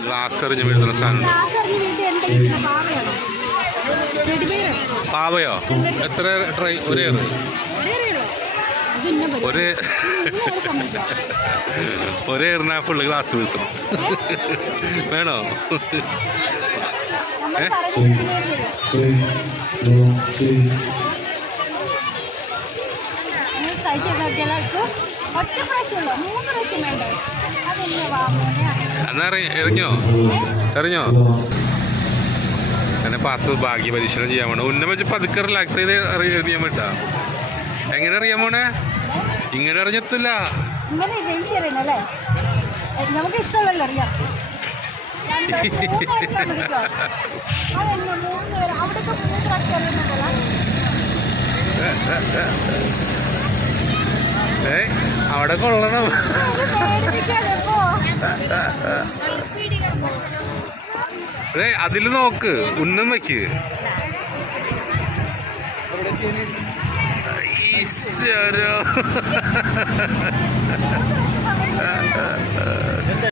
Glass എറിഞ്ഞ് വീഴുന്ന സാധനം. പാവയോ? എത്ര ട്രൈ? ഒരേ ഒരേ എറിഞ്ഞാ ഫുള്ള് ഗ്ലാസ് വീഴ്ത്തണം. വേണോ? എന്നാ എറിഞ്ഞോ? എറിഞ്ഞോ? അങ്ങനെ പാത്ത് ഭാഗ്യ പരീക്ഷണം ചെയ്യാൻ വേണം. ഉന്നം വെച്ച് പതുക്കെ റിലാക്സ് ചെയ്ത് എഴുതിയാൻ വേണ്ട. എങ്ങനെ അറിയാൻ പോണേ? ഇങ്ങനെ അറിഞ്ഞത്തില്ല. നമുക്ക് ഇഷ്ടമല്ലല്ലോ അറിയാം. അവിടെ കൊള്ളണം. അതില് നോക്ക്, ഉന്നം വെക്ക്. ഈശ്വര